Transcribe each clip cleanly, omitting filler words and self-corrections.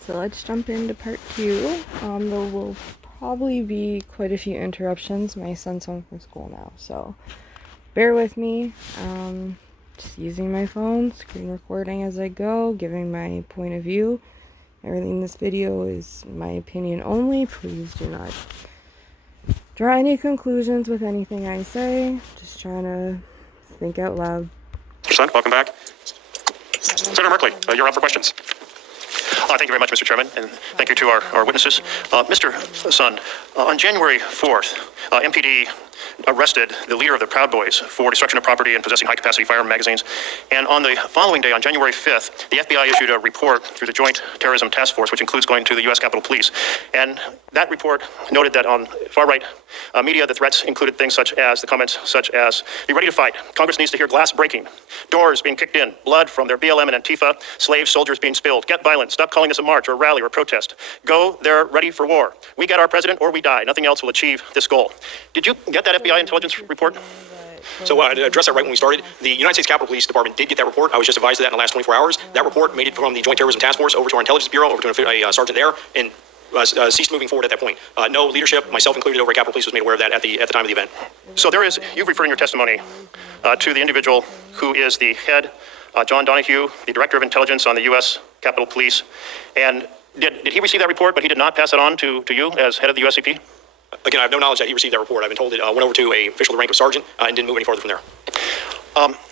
So let's jump into part two. There will probably be quite a few interruptions. My son's home from school now, so bear with me. Just using my phone, screen recording as I go, giving my point of view. Everything in this video is my opinion only. Please do not draw any conclusions with anything I say. Just trying to think out loud. Son, welcome back. Senator Merkley, you're up for questions. Thank you very much, Mr. Chairman, and thank you to our witnesses. Mr. Sun, on January 4th, MPD arrested the leader of the Proud Boys for destruction of property and possessing high-capacity firearm magazines. And on the following day, on January 5th, the FBI issued a report through the Joint Terrorism Task Force, which includes going to the U.S. Capitol Police. And that report noted that on far-right media, the threats included things such as, the comments such as, be ready to fight. Congress needs to hear glass breaking, doors being kicked in, blood from their BLM and Antifa, slave soldiers being spilled, get violent, stop calling this a march or a rally or a protest. Go, they're ready for war. We get our president or we die. Nothing else will achieve this goal. Did you get that FBI intelligence report? So to address that right when we started, the United States Capitol Police Department did get that report. I was just advised of that in the last 24 hours. That report made it from the Joint Terrorism Task Force over to our Intelligence Bureau, over to a sergeant there, and ceased moving forward at that point. No leadership, myself included, over at Capitol Police was made aware of that at the time of the event. So there is, you've referred in your testimony to the individual who is the head, John Donahue, the Director of Intelligence on the U.S. Capitol Police. And did he receive that report, but he did not pass it on to you as head of the USCP? Again, I have no knowledge that he received that report. I've been told it went over to a official of the rank of sergeant and didn't move any further from there.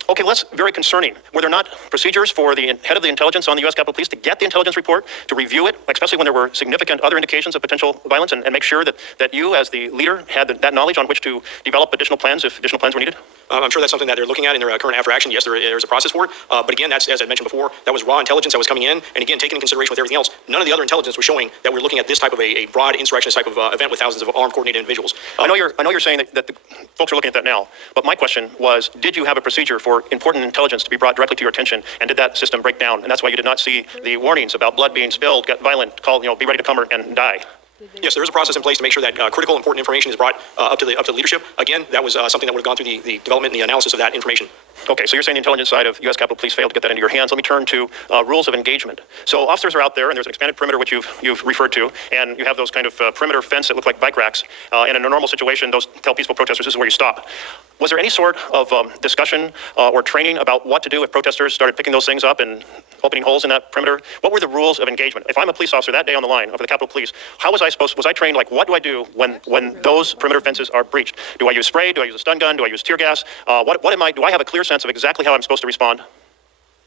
Okay, well, that's very concerning. Were there not procedures for the head of the intelligence on the U.S. Capitol Police to get the intelligence report, to review it, especially when there were significant other indications of potential violence, and make sure that you, as the leader, had that knowledge on which to develop additional plans if additional plans were needed? I'm sure that's something that they're looking at in their current after action. Yes, there's a process for it. But again, that's, as I mentioned before, that was raw intelligence that was coming in. And again, taking into consideration with everything else, none of the other intelligence was showing that we're looking at this type of a broad insurrectionist type of event with thousands of armed, coordinated individuals. I know you're saying that the folks are looking at that now, but my question was, did you have a procedure for important intelligence to be brought directly to your attention, and did that system break down? And that's why you did not see the warnings about blood being spilled, get violent, call, be ready to come and die. Yes, there is a process in place to make sure that critical, important information is brought up to leadership. Again, that was something that would have gone through the development and the analysis of that information. Okay, so you're saying the intelligence side of U.S. Capitol Police failed to get that into your hands. Let me turn to rules of engagement. So officers are out there, and there's an expanded perimeter, which you've referred to, and you have those kind of perimeter fence that look like bike racks. And in a normal situation, those tell peaceful protesters this is where you stop. Was there any sort of discussion or training about what to do if protesters started picking those things up and opening holes in that perimeter? What were the rules of engagement? If I'm a police officer that day on the line of the Capitol Police, how was I trained, like, what do I do when those perimeter fences are breached? Do I use spray? Do I use a stun gun? Do I use tear gas? Do I have a clear sense of exactly how I'm supposed to respond?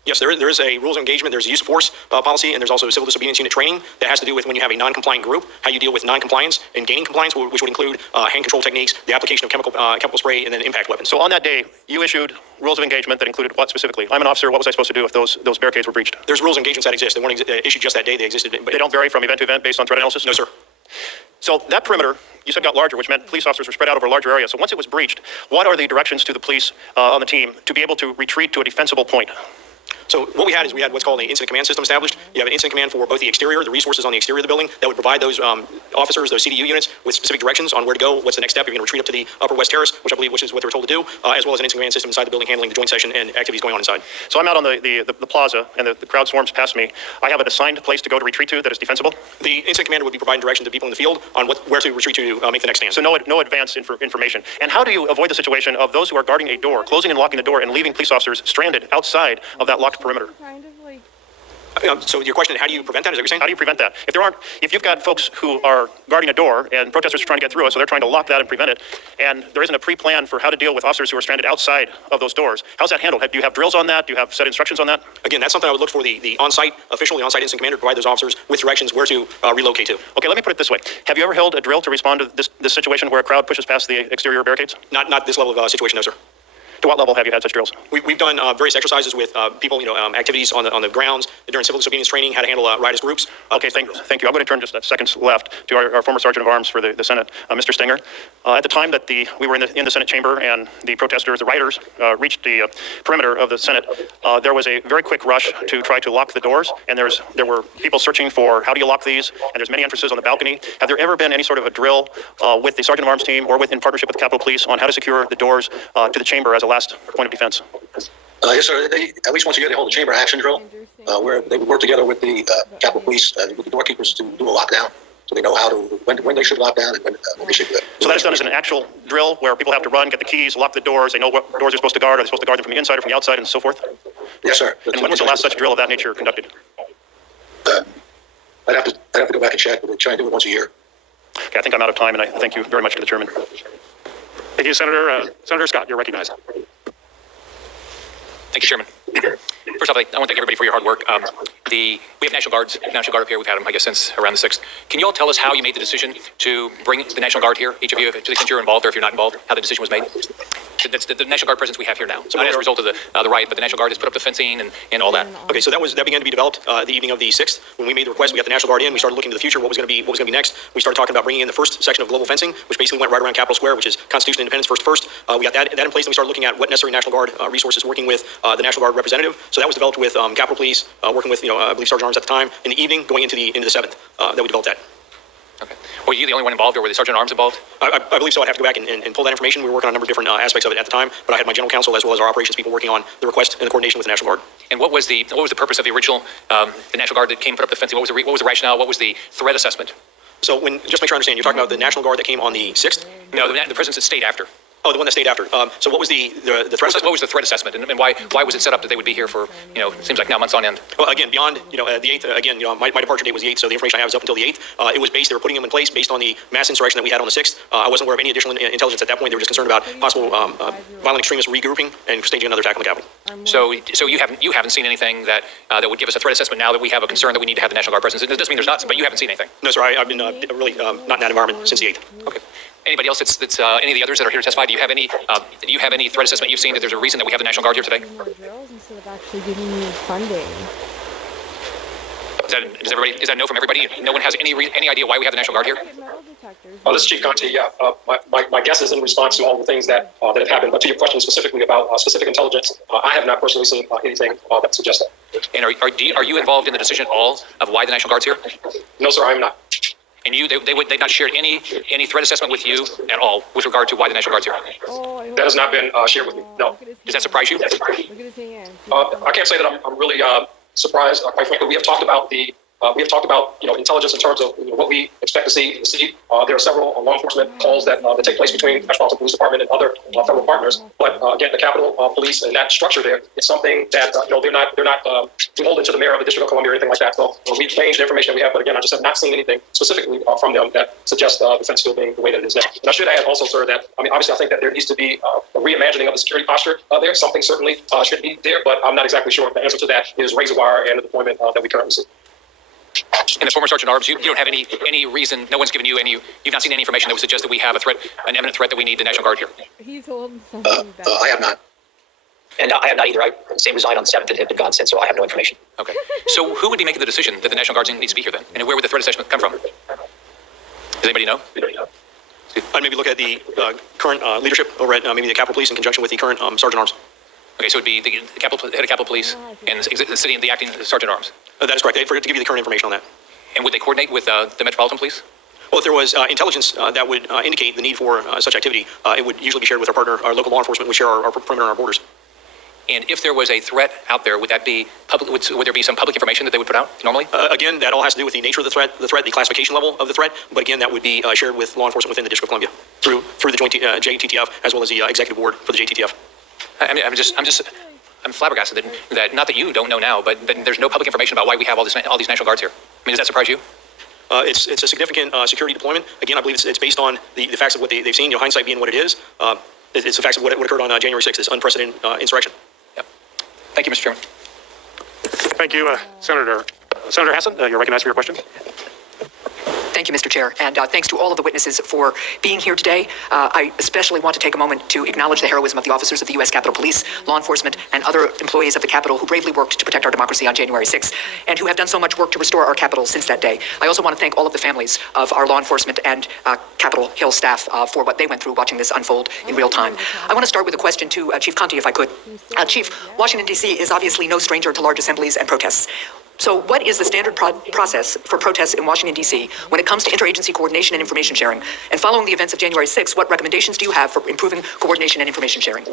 Yes, there is a rules of engagement. There's a use of force policy, and there's also a civil disobedience unit training that has to do with when you have a non-compliant group, how you deal with non-compliance and gaining compliance, which would include hand control techniques, the application of chemical spray, and then impact weapons. So on that day, you issued rules of engagement that included what specifically? I'm an officer. What was I supposed to do if those barricades were breached? There's rules of engagement that exist. They weren't issued just that day. They existed. But they don't vary from event to event based on threat analysis? No, sir. So that perimeter, you said, got larger, which meant police officers were spread out over a larger area. So once it was breached, what are the directions to the police on the team to be able to retreat to a defensible point? So what we had is we had what's called an incident command system established. You have an incident command for both the exterior, the resources on the exterior of the building that would provide those officers, those CDU units, with specific directions on where to go, what's the next step. You're going to retreat up to the upper west terrace, which is what they were told to do, as well as an incident command system inside the building handling the joint session and activities going on inside. So I'm out on the plaza, and the crowd swarms past me. I have an assigned place to go to retreat to that is defensible? The incident commander would be providing direction to people in the field on where to retreat to make the next stand. So no advance information. And how do you avoid the situation of those who are guarding a door, closing and locking the door, and leaving police officers stranded outside of that locked perimeter? So your question, how do you prevent that? Is that what you're saying? How do you prevent that? If you've got folks who are guarding a door and protesters are trying to get through it, so they're trying to lock that and prevent it, and there isn't a pre-plan for how to deal with officers who are stranded outside of those doors, how's that handled? Do you have drills on that? Do you have set instructions on that? Again, that's something I would look for the on-site official, the on-site incident commander to provide those officers with directions where to relocate to. Okay, let me put it this way. Have you ever held a drill to respond to this situation where a crowd pushes past the exterior barricades? Not this level of situation, no, sir. To what level have you had such drills? We've done various exercises with people, activities on the grounds during civil disobedience training, how to handle riotous groups. Okay, thank you. I'm going to turn just seconds left to our former Sergeant of Arms for the Senate, Mr. Stinger. At the time that we were in the Senate chamber and the protesters, the rioters, reached the perimeter of the Senate, there was a very quick rush to try to lock the doors, and there were people searching for how do you lock these, and there's many entrances on the balcony. Have there ever been any sort of a drill with the Sergeant of Arms team or in partnership with the Capitol Police on how to secure the doors to the chamber as a last point of defense? Yes, sir. At least once a year, they hold a chamber action drill where they would work together with the Capitol Police, with the doorkeepers to do a lockdown. So they know how to, when they should lock down and when they should do it. So that is done as an actual drill where people have to run, get the keys, lock the doors. They know what doors they're supposed to guard. Are they supposed to guard them from the inside or from the outside and so forth? Yes, sir. And when was the last such drill of that nature conducted? I'd have to go back and check, but they try and do it once a year. Okay, I think I'm out of time, and I thank you very much to the chairman. Thank you, Senator. Senator Scott, you're recognized. Thank you, Chairman. First off, I want to thank everybody for your hard work. We have National Guard up here. We've had them, I guess, since around the 6th. Can you all tell us how you made the decision to bring the National Guard here? Each of you, to the extent you're involved or if you're not involved, how the decision was made? That's the National Guard presence we have here now. So not as a result of the riot, but the National Guard has put up the fencing and all that. Okay, so that began to be developed the evening of the 6th. When we made the request, we got the National Guard in. We started looking to the future, what was going to be next. We started talking about bringing in the first section of global fencing, which basically went right around Capitol Square, which is Constitution and Independence first. We got that in place, and we started looking at what necessary National Guard resources, working with the National Guard representative. So that was developed with Capitol Police, working with I believe Sergeant Arms at the time. In the evening, going into the 7th, that we developed that. Okay. Were you the only one involved, or were the Sergeant Arms involved? I believe so. I'd have to go back and pull that information. We were working on a number of different aspects of it at the time, but I had my general counsel as well as our operations people working on the request and the coordination with the National Guard. And what was the purpose of the original the National Guard that came put up the fencing? What was the rationale? What was the threat assessment? So just make sure I understand. You're talking about the National Guard that came on the 6th? No, the presence that stayed after. Oh, the one that stayed after. So what was the threat assessment? What was the threat assessment, and why was it set up that they would be here for it seems like now months on end? Well, again, beyond the 8th. Again, my departure date was the 8th, so the information I have is up until the 8th. It was based. They were putting them in place based on the mass insurrection that we had on the 6th. I wasn't aware of any additional intelligence at that point. They were just concerned about possible violent extremists regrouping and staging another attack on the Capitol. So you haven't seen anything that would give us a threat assessment now that we have a concern that we need to have the National Guard presence. It doesn't mean there's not, but you haven't seen anything. No, sir. I've been really not in that environment since the 8th. Okay. Anybody else that's any of the others that are here to testify? Do you have any threat assessment you've seen that there's a reason that we have the National Guard here today? More drills instead of actually giving you funding. Is that no from everybody? No one has any idea why we have the National Guard here? Metal detectors. This is Chief Conte. Yeah, my guess is in response to all the things that have happened. But to your question specifically about specific intelligence, I have not personally seen anything that suggests that. And are you involved in the decision at all of why the National Guard's here? No, sir, I am not. And they've not shared any threat assessment with you at all with regard to why the National Guard's here? That has not been shared with me. No. Does that surprise you? Look at his hand. I can't say that I'm really surprised. Quite frankly, we have talked about intelligence in terms of what we expect to see in the city. There are several law enforcement calls that take place between the Metropolitan Police Department and other federal partners. But again, the Capitol Police and that structure there is something that they're not beholden to the mayor of the District of Columbia or anything like that. So we've changed the information that we have, but again, I just have not seen anything specifically from them that suggests the fence still being the way that it is now. And I should add also, sir, that obviously I think that there needs to be a reimagining of the security posture there. Something certainly should be there, but I'm not exactly sure if the answer to that is razor wire and the deployment that we currently see. And the former Sergeant Arms, you don't have any reason, no one's given you you've not seen any information that would suggest that we have an imminent threat that we need the National Guard here? He's holding something back. I have not. And I have not either. I same resigned on the 7th and have been gone since, so I have no information. Okay. So who would be making the decision that the National Guard needs to be here then? And where would the threat assessment come from? Does anybody know? I'd maybe look at the current leadership over at maybe the Capitol Police in conjunction with the current Sergeant Arms. Okay, so it would be the head of Capitol Police and the city and the acting Sergeant Arms. That is correct. I forget to give you the current information on that. And would they coordinate with the Metropolitan Police? Well, if there was intelligence that would indicate the need for such activity, it would usually be shared with our partner, our local law enforcement. We share our perimeter and our borders. And if there was a threat out there, would that be public? Would there be some public information that they would put out normally? Again, that all has to do with the nature of the threat, the classification level of the threat. But again, that would be shared with law enforcement within the District of Columbia through the joint JTTF as well as the executive board for the JTTF. I'm flabbergasted that not that you don't know now, but that there's no public information about why we have all these National Guards here. I mean, does that surprise you? It's a significant security deployment. Again, I believe it's based on the facts of what they've seen. Hindsight being what it is. It's the facts of what occurred on January 6th, this unprecedented insurrection. Yep. Thank you, Mr. Chairman. Thank you, Senator Hassan. You're recognized for your question. Thank you, Mr. Chair, and thanks to all of the witnesses for being here today. I especially want to take a moment to acknowledge the heroism of the officers of the U.S. Capitol Police, law enforcement, and other employees of the Capitol who bravely worked to protect our democracy on January 6th, and who have done so much work to restore our Capitol since that day. I also want to thank all of the families of our law enforcement and Capitol Hill staff for what they went through watching this unfold in real time. I want to start with a question to Chief Conte, if I could. Chief, Washington, D.C. is obviously no stranger to large assemblies and protests. So what is the standard process for protests in Washington, D.C. when it comes to interagency coordination and information sharing? And following the events of January 6th, what recommendations do you have for improving coordination and information sharing?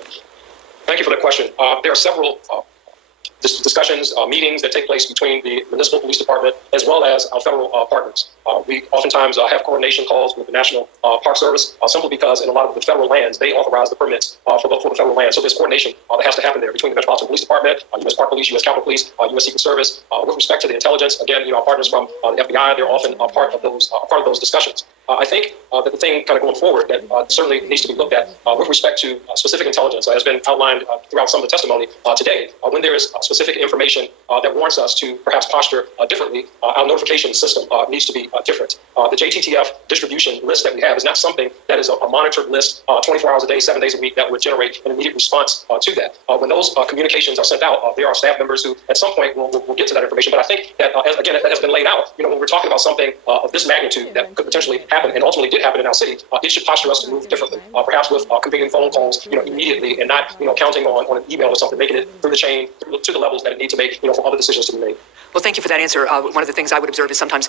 Thank you for the question. There are several discussions, meetings that take place between the municipal police department as well as our federal partners. We oftentimes have coordination calls with the National Park Service simply because in a lot of the federal lands, they authorize the permits for the federal land. So there's coordination that has to happen there between the Metropolitan Police Department, U.S. Park Police, U.S. Capitol Police, U.S. Secret Service. With respect to the intelligence, again, our partners from the FBI, they're often a part of those discussions. I think that the thing kind of going forward that certainly needs to be looked at with respect to specific intelligence has been outlined throughout some of the testimony today. When there is specific information that warrants us to perhaps posture differently, our notification system needs to be different. The JTTF distribution list that we have is not something that is a monitored list 24 hours a day, 7 days a week that would generate an immediate response to that. When those communications are sent out, there are staff members who at some point will get to that information. But I think that, again, that has been laid out. When we're talking about something of this magnitude that could potentially happen and ultimately did happen in our city, it should posture us to move differently, perhaps with convening phone calls, immediately and not, counting on an email or something, making it through the chain to the levels that it needs to make, for other decisions to be made. Well, thank you for that answer. One of the things I would observe is sometimes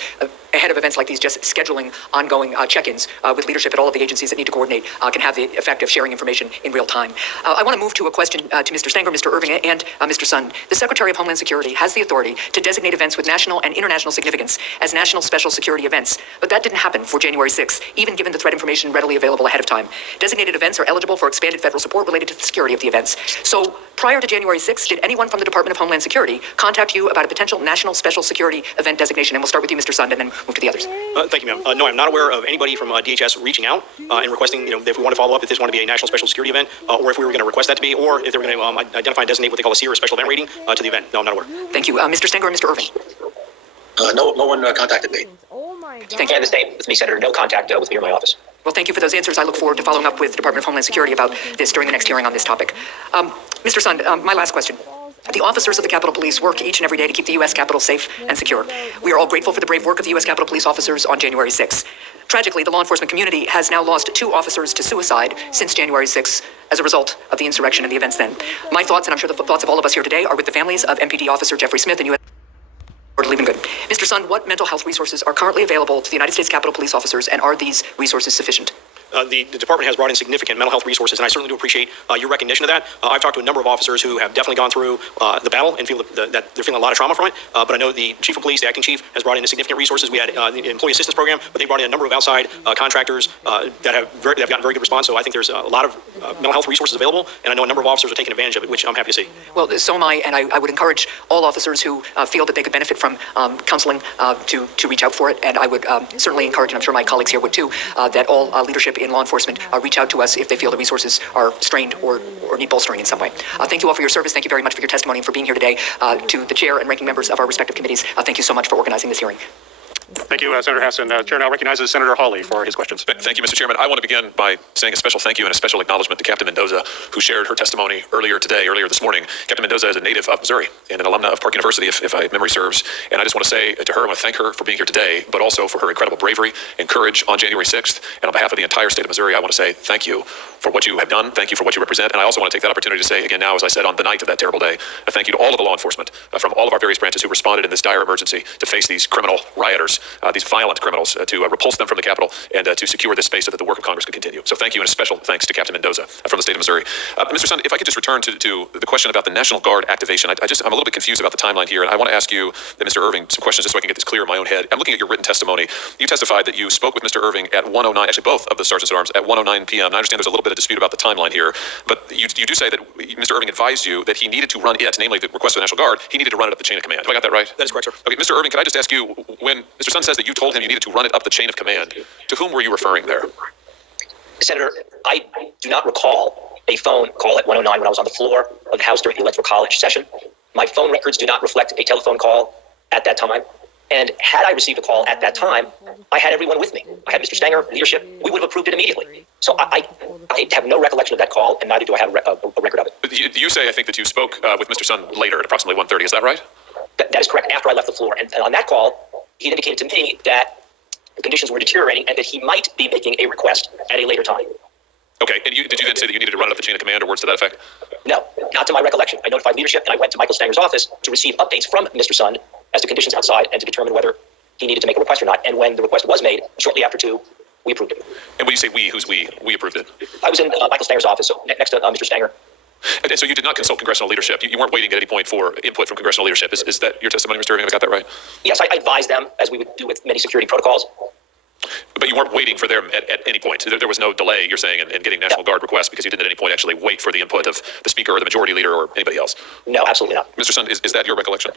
ahead of events like these, just scheduling ongoing check-ins with leadership at all of the agencies that need to coordinate can have the effect of sharing information in real time. I want to move to a question to Mr. Stanger, Mr. Irving, and Mr. Sun. The Secretary of Homeland Security has the authority to designate events with national and international significance as national special security events, but that didn't happen for January 6th, even given the threat information readily available ahead of time. Designated events are eligible for expanded federal support related to the security of the events. So prior to January 6th, did anyone from the Department of Homeland Security contact you about a potential national special security event designation? And we'll start with you, Mr. Sund, and then move to the others. Thank you, ma'am. No, I'm not aware of anybody from DHS reaching out and requesting, if we want to follow up, if this want to be a national special security event, or if we were going to request that to be, or if they were going to identify and designate what they call a SEER, or special event rating, to the event. No, I'm not aware. Thank you. Mr. Stanger and Mr. Irving. No one contacted me. Oh my God. Thank you. And the same with me, Senator. No contact with me or my office. Well, thank you for those answers. I look forward to following up with the Department of Homeland Security about this during the next hearing on this topic. Mr. Sund, my last question. The officers of the Capitol Police work each and every day to keep the U.S. Capitol safe and secure. We are all grateful for the brave work of the U.S. Capitol Police officers on January 6th. Tragically, the law enforcement community has now lost 2 officers to suicide since January 6th as a result of the insurrection and the events then. My thoughts, and I'm sure the thoughts of all of us here today, are with the families of MPD officer Jeffrey Smith and U.S. Leaving good. Mr. Sund, what mental health resources are currently available to the United States Capitol Police officers, and are these resources sufficient? The department has brought in significant mental health resources, and I certainly do appreciate your recognition of that. I've talked to a number of officers who have definitely gone through the battle and feel that they're feeling a lot of trauma from it. But I know the chief of police, the acting chief, has brought in significant resources. We had the employee assistance program, but they brought in a number of outside contractors that have gotten very good response. So I think there's a lot of mental health resources available, and I know a number of officers are taking advantage of it, which I'm happy to see. Well, so am I, and I would encourage all officers who feel that they could benefit from counseling to reach out for it. And I would certainly encourage, and I'm sure my colleagues here would too, that all leadership in law enforcement reach out to us if they feel the resources are strained or need bolstering in some way. Thank you all for your service. Thank you very much for your testimony and for being here today. To the chair and ranking members of our respective committees, thank you so much for organizing this hearing. Thank you, Senator Hassan. Chair now recognizes Senator Hawley for his questions. Thank you, Mr. Chairman. I want to begin by saying a special thank you and a special acknowledgement to Captain Mendoza, who shared her testimony earlier this morning. Captain Mendoza is a native of Missouri and an alumna of Park University, if my memory serves. And I just want to say to her, I want to thank her for being here today, but also for her incredible bravery and courage on January 6th. And on behalf of the entire state of Missouri, I want to say thank you for what you have done. Thank you for what you represent. And I also want to take that opportunity to say again now, as I said on the night of that terrible day, a thank you to all of the law enforcement from all of our various branches who responded in this dire emergency to face these criminal rioters, these violent criminals, to repulse them from the Capitol and to secure this space so that the work of Congress could continue. So thank you, and a special thanks to Captain Mendoza from the state of Missouri. Mr. Sund, if I could just return to the question about the National Guard activation. I'm a little bit confused about the timeline here, and I want to ask you, Mr. Irving, some questions just so I can get this clear in my own head. I'm looking at your written testimony. You testified that you spoke with Mr. Irving at 1:09, actually both of the sergeants at arms, at 1:09 p.m. And I understand there's a little bit of dispute about the timeline here, but you do say that Mr. Irving advised you that he needed to run it, namely the request of the National Guard, he needed to run it up the chain of command. Have I got that right? That is correct, sir. Okay, Mr. Irving, can I just ask you, when Mr. Sund says that you told him you needed to run it up the chain of command, to whom were you referring there? Senator, I do not recall a phone call at 1:09 when I was on the floor of the House during the Electoral College session. My phone records do not reflect a telephone call at that time. And had I received a call at that time, I had everyone with me. I had Mr. Stanger, leadership. We would have approved it immediately. So I have no recollection of that call, and neither do I have a record of it. But you say, I think, that you spoke with Mr. Sund later at approximately 1:30. Is that right? That is correct, after I left the floor. And on that call, he indicated to me that the conditions were deteriorating and that he might be making a request at a later time. Okay, and did you then say that you needed to run it up the chain of command, or words to that effect? No, not to my recollection. I notified leadership, and I went to Michael Stanger's office to receive updates from Mr. Sund as to conditions outside and to determine whether he needed to make a request or not. And when the request was made, shortly after 2, we approved it. And when you say we, who's we? We approved it. I was in Michael Stanger's office, so next to Mr. Stanger. And so you did not consult congressional leadership. You weren't waiting at any point for input from congressional leadership. Is that your testimony, Mr. Irving? Have I got that right? Yes, I advised them, as we would do with many security protocols. But you weren't waiting for them at any point. There was no delay, you're saying, in getting National Guard requests because you didn't at any point actually wait for the input of the Speaker or the Majority Leader or anybody else. No, absolutely not. Mr. Sun, is that your recollection?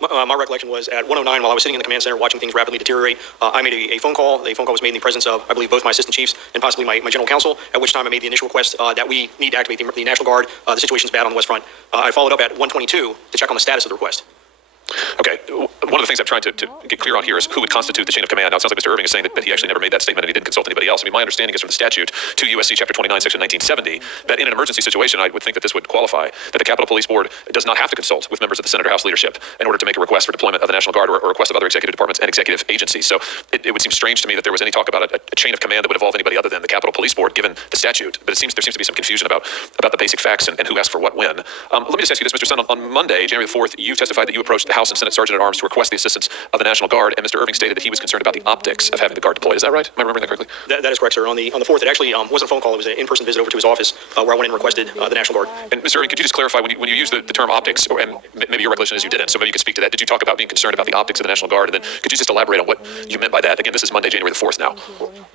My recollection was at 109, while I was sitting in the command center watching things rapidly deteriorate, I made a phone call. The phone call was made in the presence of, I believe, both my assistant chiefs and possibly my general counsel, at which time I made the initial request that we need to activate the National Guard. The situation's bad on the West Front. I followed up at 122 to check on the status of the request. Okay, one of the things I'm trying to get clear on here is who would constitute the chain of command. Now, it sounds like Mr. Irving is saying that he actually never made that statement and he didn't consult anybody else. I mean, my understanding is from the statute, 2 U.S.C. Chapter 29, Section 1970, that in an emergency situation, I would think that this would qualify, that the Capitol Police Board does not have to consult with members of the Senate or House leadership in order to make a request for deployment of the National Guard or a request of other executive departments and executive agencies. So it would seem strange to me that there was any talk about a chain of command that would involve anybody other than the Capitol Police Board, given the statute. But there seems to be some confusion about the basic facts and who asked for what when. Let me just ask you this, Mr. Sun. On Monday, January the 4th, you testified that you approached the House and Senate Sergeant at Arms to request the assistance of the National Guard, and Mr. Irving stated that he was concerned about the optics of having the Guard deployed. Is that right? Am I remembering that correctly? That is correct, sir. On the 4th, it actually wasn't a phone call. It was an in-person visit over to his office where I went and requested the National Guard. And Mr. Irving, could you just clarify, when you use the term optics, and maybe your recollection is you didn't, so maybe you could speak to that. Did you talk about being concerned about the optics of the National Guard? And then could you just elaborate on what you meant by that? Again, this is Monday, January the 4th now.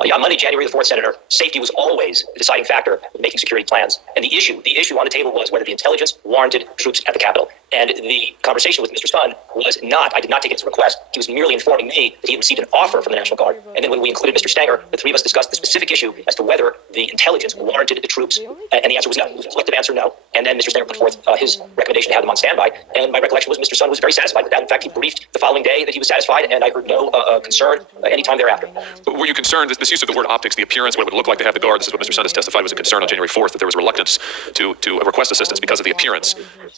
Yeah, on Monday, January the 4th, Senator, safety was always the deciding factor in making security plans. And the issue on the table was whether the intelligence warranted troops at the Capitol. And the conversation with Mr. Sun was not, I did not take it as a request. He was merely informing me that he had received an offer from the National Guard. And then when we included Mr. Stanger, the three of us discussed the specific issue as to whether the intelligence warranted the troops. And the answer was no. It was a collective answer, no. And then Mr. Stanger put forth his recommendation to have them on standby. And my recollection was Mr. Sun was very satisfied with that. In fact, he briefed the following day that he was satisfied, and I heard no concern anytime thereafter. But were you concerned, this use of the word optics, the appearance, what it would look like to have the Guard, this is what Mr. Sun has testified was a concern on January 4th, that there was reluctance to request assistance because of the appearance.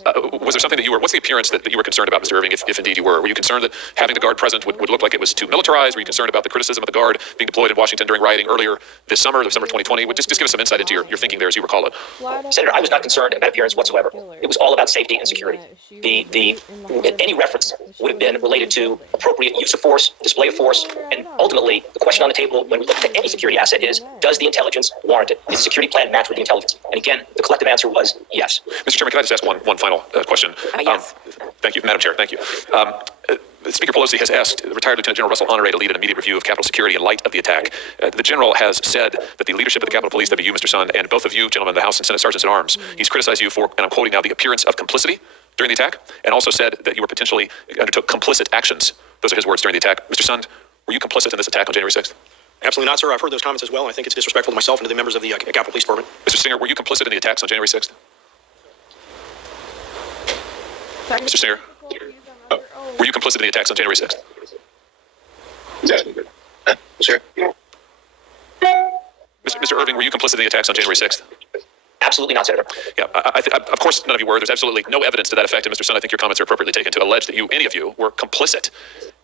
Was there something that what's the appearance that you were concerned about, Mr. Irving, if indeed you were? Were you concerned that having the Guard present would look like it was too militarized? Were you concerned about the criticism of the Guard being deployed in Washington during rioting earlier this summer, the summer 2020? Just give us some insight into your thinking there as you recall it. Senator, I was not concerned about appearance whatsoever. It was all about safety and security. Any reference would have been related to appropriate use of force, display of force, and ultimately the question on the table when we look at any security asset is, does the intelligence warrant it? Is the security plan match with the intelligence? And again, the collective answer was yes. Mr. Chairman, can I just ask one final question? Yes. Thank you, Madam Chair. Thank you. Speaker Pelosi has asked retired Lieutenant General Russell Honore to lead an immediate review of Capitol security in light of the attack. The General has said that the leadership of the Capitol Police, that be you, Mr. Sun, and both of you, gentlemen, the House and Senate Sergeants at Arms, he's criticized you for, and I'm quoting now, the appearance of complicity during the attack, and also said that you were potentially undertook complicit actions. Those are his words during the attack. Mr. Sun, were you complicit in this attack on January 6th? Absolutely not, sir. I've heard those comments as well, and I think it's disrespectful to myself and to the members of the Capitol Police Department. Mr. Stinger, were you complicit in the attacks on January 6th? Mr. Stinger, were you complicit in the attacks on January 6th? Sir? Mr. Irving, were you complicit in the attacks on January 6th? Absolutely not, Senator. Yeah, of course none of you were. There's absolutely no evidence to that effect. And Mr. Sun, I think your comments are appropriately taken to allege that any of you were complicit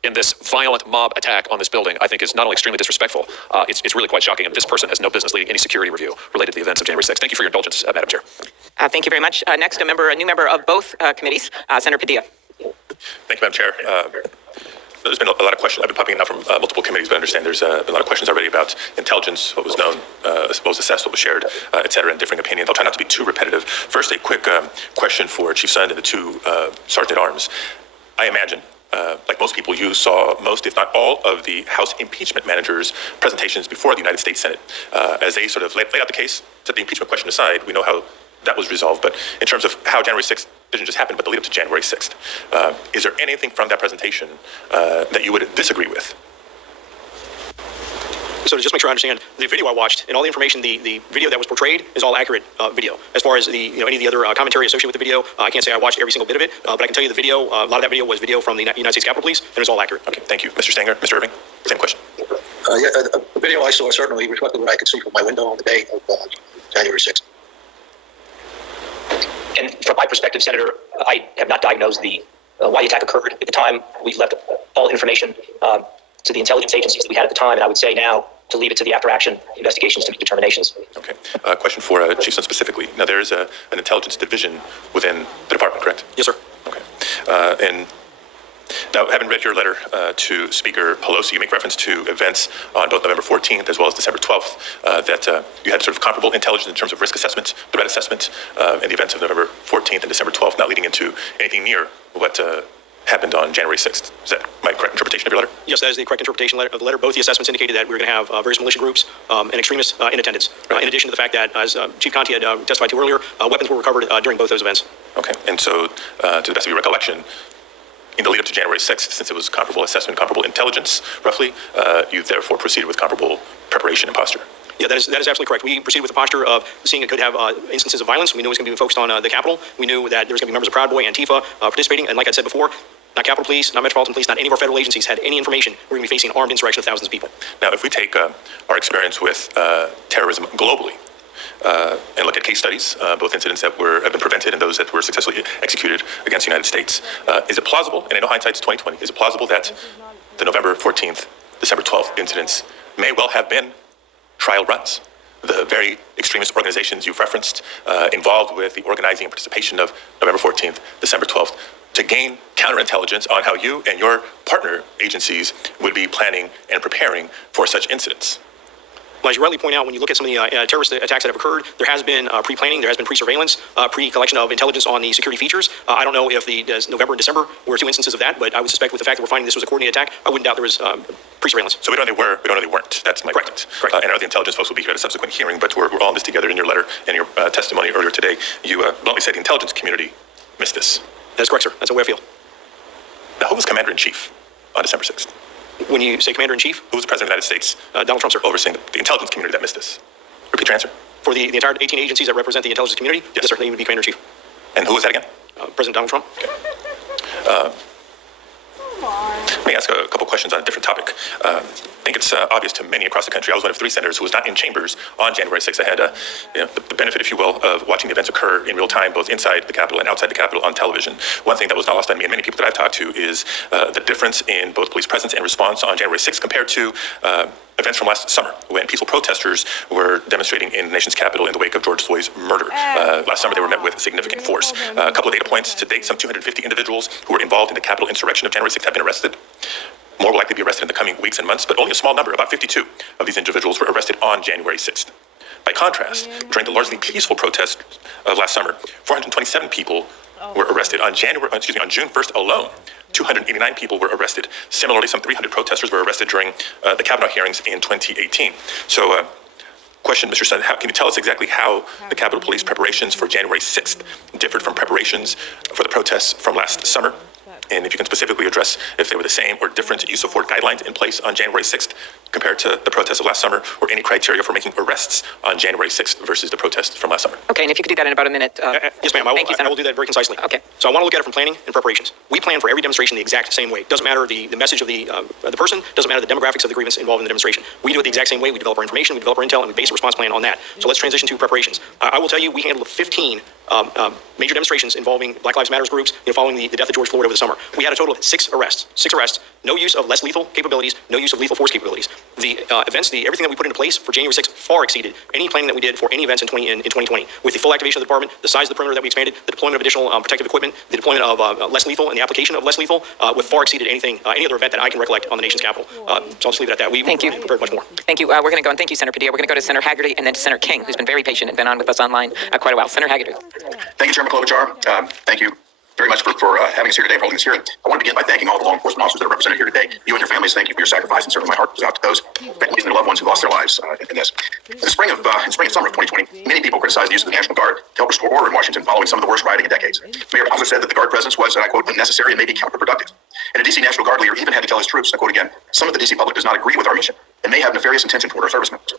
in this violent mob attack on this building. I think is not only extremely disrespectful, it's really quite shocking. And this person has no business leading any security review related to the events of January 6th. Thank you for your indulgence, Madam Chair. Thank you very much. Next, a new member of both committees, Senator Padilla. Thank you, Madam Chair. There's been a lot of questions. I've been popping in now from multiple committees, but I understand there's been a lot of questions already about intelligence, what was known, what was assessed, what was shared, et cetera, and differing opinions. I'll try not to be too repetitive. First, a quick question for Chief Sund and the two Sergeant at Arms. I imagine, like most people, you saw most, if not all, of the House impeachment managers' presentations before the United States Senate. As they sort of laid out the case, set the impeachment question aside, we know how that was resolved. But in terms of how January 6th didn't just happen, but the lead up to January 6th, is there anything from that presentation that you would disagree with? So to just make sure I understand, the video I watched and all the information, the video that was portrayed is all accurate video. As far as any of the other commentary associated with the video, I can't say I watched every single bit of it, but I can tell you the video, a lot of that video was video from the United States Capitol Police, and it was all accurate. Okay, thank you. Mr. Stanger, Mr. Irving, same question. The video I saw certainly reflected what I could see from my window on the day of January 6th. And from my perspective, Senator, I have not diagnosed why the attack occurred. At the time, we left all information to the intelligence agencies that we had at the time, and I would say now to leave it to the after-action investigations to make determinations. Okay. Question for Chief Sund specifically. Now, there is an intelligence division within the department, correct? Yes, sir. Okay. And Now, having read your letter to Speaker Pelosi, you make reference to events on both November 14th as well as December 12th that you had sort of comparable intelligence in terms of risk assessment, threat assessment, in the events of November 14th and December 12th, not leading into anything near what happened on January 6th. Is that my correct interpretation of your letter? Yes, that is the correct interpretation of the letter. Both the assessments indicated that we were going to have various militia groups and extremists in attendance. Right. In addition to the fact that, as Chief Conti had testified to earlier, weapons were recovered during both those events. Okay. And so, to the best of your recollection, in the lead up to January 6th, since it was comparable assessment, comparable intelligence, roughly, you therefore proceeded with comparable preparation and posture. Yeah, that is absolutely correct. We proceeded with the posture of seeing it could have instances of violence. We knew it was going to be focused on the Capitol. We knew that there was going to be members of Proud Boy, Antifa participating. And like I said before, not Capitol Police, not Metropolitan Police, not any of our federal agencies had any information we're going to be facing armed insurrection of thousands of people. Now, if we take our experience with terrorism globally and look at case studies, both incidents that have been prevented and those that were successfully executed against the United States, is it plausible, and I know hindsight's 2020, is it plausible that the November 14th, December 12th incidents may well have been trial runs? The very extremist organizations you've referenced involved with the organizing and participation of November 14th, December 12th, to gain counterintelligence on how you and your partner agencies would be planning and preparing for such incidents. Well, as you rightly point out, when you look at some of the terrorist attacks that have occurred, there has been pre-planning, there has been pre-surveillance, pre-collection of intelligence on the security features. I don't know if the November and December were two instances of that, but I would suspect with the fact that we're finding this was a coordinated attack, I wouldn't doubt there was pre-surveillance. So we don't know they were, we don't know they weren't. That's my point. Correct. And our intelligence folks will be here at a subsequent hearing, but we're all in this together. In your letter and your testimony earlier today, you bluntly said the intelligence community missed this. That's correct, sir. That's the way I feel. Now, who was Commander-in-Chief on December 6th? When you say Commander-in-Chief? Who was the President of the United States? Donald Trump, sir. Overseeing the intelligence community that missed this. Repeat your answer. For the entire 18 agencies that represent the intelligence community, yes, sir, they would be Commander-in-Chief. And who was that again? President Donald Trump. Let me ask a couple questions on a different topic. I think it's obvious to many across the country. I was one of 3 senators who was not in chambers on January 6th. I had the benefit, if you will, of watching the events occur in real time, both inside the Capitol and outside the Capitol on television. One thing that was not lost on me and many people that I've talked to is the difference in both police presence and response on January 6th compared to events from last summer when peaceful protesters were demonstrating in the nation's capital in the wake of George Floyd's murder. Last summer, they were met with significant force. A couple of data points to date, some 250 individuals who were involved in the Capitol insurrection of January 6th have been arrested. More will likely be arrested in the coming weeks and months, but only a small number, about 52 of these individuals were arrested on January 6th. By contrast, during the largely peaceful protest of last summer, 427 people were arrested. On June 1st alone, 289 people were arrested. Similarly, some 300 protesters were arrested during the Kavanaugh hearings in 2018. So, question, Mr. Sun, can you tell us exactly how the Capitol Police preparations for January 6th differed from preparations for the protests from last summer? And if you can specifically address if they were the same or different use of force guidelines in place on January 6th compared to the protests of last summer, or any criteria for making arrests on January 6th versus the protests from last summer. Okay, and if you could do that in about a minute. Yes, ma'am. Thank you, I will do that very concisely. Okay. So I want to look at it from planning and preparations. We plan for every demonstration the exact same way. Doesn't matter the message of the person, doesn't matter the demographics of the grievance involved in the demonstration. We do it the exact same way. We develop our information, we develop our intel, and we base a response plan on that. So let's transition to preparations. I will tell you, we handled 15 major demonstrations involving Black Lives Matter groups, following the death of George Floyd over the summer. We had a total of 6 arrests. 6 arrests. No use of less lethal capabilities. No use of lethal force capabilities. The events, everything that we put into place for January 6th far exceeded any planning that we did for any events in 2020. With the full activation of the department, the size of the perimeter that we expanded, the deployment of additional protective equipment, the deployment of less lethal, and the application of less lethal, with far exceeded any other event that I can recollect on the nation's capital. So I'll just leave it at that. Thank you. Prepared much more. Thank you. We're going to go, and thank you, Senator Padilla. We're going to go to Senator Haggerty and then to Senator King, who's been very patient and been on with us online quite a while. Senator Haggerty. Thank you, Chairman Klobuchar. Thank you very much for having us here today, for holding this hearing. I want to begin by thanking all the law enforcement officers that are represented here today. You and your families, thank you for your sacrifice, and certainly my heart goes out to those families and their loved ones who lost their lives in this. In the spring and summer of 2020, many people criticized the use of the National Guard to help restore order in Washington following some of the worst rioting in decades. Mayor Bowser said that the Guard presence was, and I quote, unnecessary and maybe counterproductive. And a D.C. National Guard leader even had to tell his troops, I quote again, some of the D.C. public does not agree with our mission and may have nefarious intention toward our service members.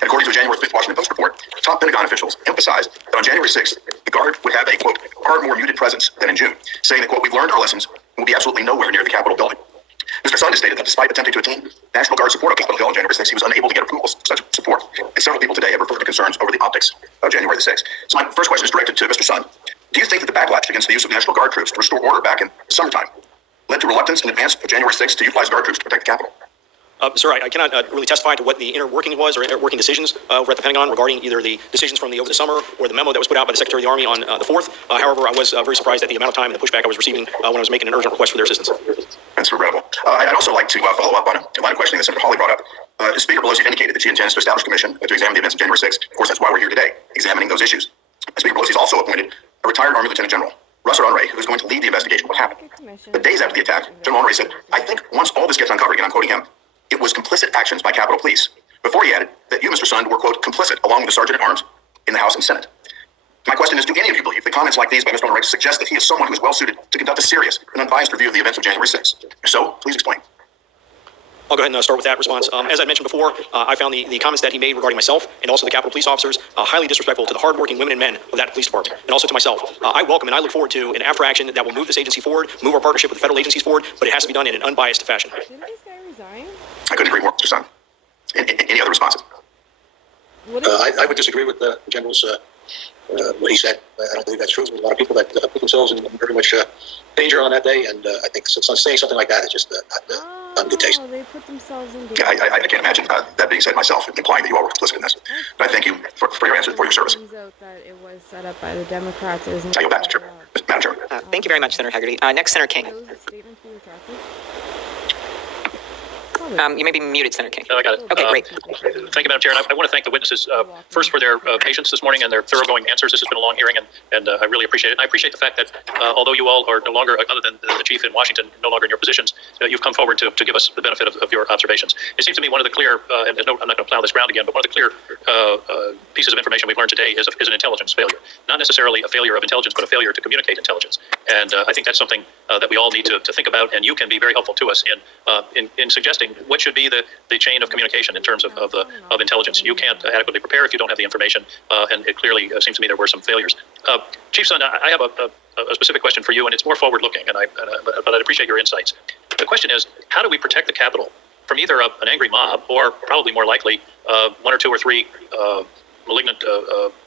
And according to a January 5th Washington Post report, top Pentagon officials emphasized that on January 6th, the Guard would have a, quote, far more muted presence than in June, saying that, quote, we've learned our lessons and will be absolutely nowhere near the Capitol building. Mr. Sun has stated that despite attempting to attain National Guard support of Capitol Hill on January 6th, he was unable to get approvals for such support. And several people today have referred to concerns over the optics of January the 6th. So my first question is directed to Mr. Sun. Do you think that the backlash against the use of National Guard troops to restore order back in the summertime led to reluctance in advance of January 6th to utilize Guard troops to protect the Capitol? Sir, I cannot really testify to what the inner working was or inner working decisions over at the Pentagon regarding either the decisions from over the summer or the memo that was put out by the Secretary of the Army on the 4th. However, I was very surprised at the amount of time and the pushback I was receiving when I was making an urgent request for their assistance. That's regrettable. I'd also like to follow up on a line of questioning that Senator Hawley brought up. Speaker Pelosi indicated that she intends to establish a commission to examine the events of January 6th. Of course, that's why we're here today, examining those issues. Speaker Pelosi has also appointed a retired Army Lieutenant General, Russell Unray, who is going to lead the investigation of what happened. But days after the attack, General Unray said, I think once all this gets uncovered, again, I'm quoting him, it was complicit actions by Capitol Police. Before he added that you, Mr. Sund, were, quote, complicit along with the Sergeant-at-Arms in the House and Senate. My question is, do any of you believe that comments like these by Mr. Unray suggest that he is someone who is well-suited to conduct a serious and unbiased review of the events of January 6th? If so, please explain. I'll go ahead and start with that response. As I mentioned before, I found the comments that he made regarding myself and also the Capitol Police officers highly disrespectful to the hardworking women and men of that police department, and also to myself. I welcome and I look forward to an after action that will move this agency forward, move our partnership with the federal agencies forward, but it has to be done in an unbiased fashion. Didn't this guy resign? I couldn't agree more, Mr. Sund. Any other responses? I would disagree with the General's what he said. I don't believe that's true. There's a lot of people that put themselves in very much danger on that day, and I think saying something like that is just not in good taste. They put themselves in Yeah, I can't imagine that being said myself, implying that you all were complicit in this. But I thank you for your answer, for your service. Turns out that it was set up by the Democrats. Isn't I yield back, Mr. Chair. Madam Chairman. Thank you very much, Senator Haggerty. Next, Senator King. Those statements be retracted? You may be muted, Senator King. No, I got it. Okay, great. Thank you, Madam Chair. And I want to thank the witnesses first for their patience this morning and their thoroughgoing answers. This has been a long hearing, and I really appreciate it. And I appreciate the fact that although you all are no longer, other than the chief in Washington, no longer in your positions, you've come forward to give us the benefit of your observations. It seems to me one of the clear, and no, I'm not going to plow this ground again, but one of the clear pieces of information we've learned today is an intelligence failure. Not necessarily a failure of intelligence, but a failure to communicate intelligence. And I think that's something that we all need to think about, and you can be very helpful to us in suggesting what should be the chain of communication in terms of intelligence. You can't adequately prepare if you don't have the information, and it clearly seems to me there were some failures. Chief Sund, I have a specific question for you, and it's more forward-looking, but I'd appreciate your insights. The question is, how do we protect the Capitol from either an angry mob or probably more likely 1 or 2 or 3 malignant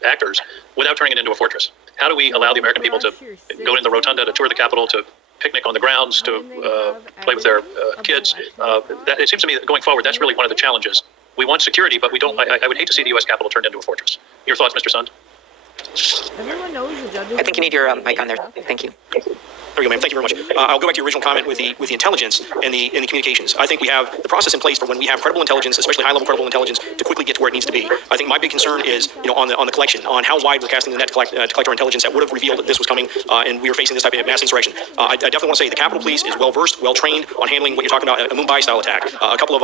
actors without turning it into a fortress? How do we allow the American people to go in the rotunda, to tour the Capitol, to picnic on the grounds, to play with their kids? It seems to me that going forward, that's really one of the challenges. We want security, but we don't. I would hate to see the U.S. Capitol turned into a fortress. Your thoughts, Mr. Sund? Everyone knows the judges. I think you need your mic on there. Thank you. There you go, ma'am. Thank you very much. I'll go back to your original comment with the intelligence and the communications. I think we have the process in place for when we have credible intelligence, especially high-level credible intelligence, to quickly get to where it needs to be. I think my big concern is, on the collection, on how wide we're casting the net to collect our intelligence that would have revealed that this was coming, and we were facing this type of mass insurrection. I definitely want to say the Capitol Police is well-versed, well-trained on handling what you're talking about, a Mumbai-style attack, a couple of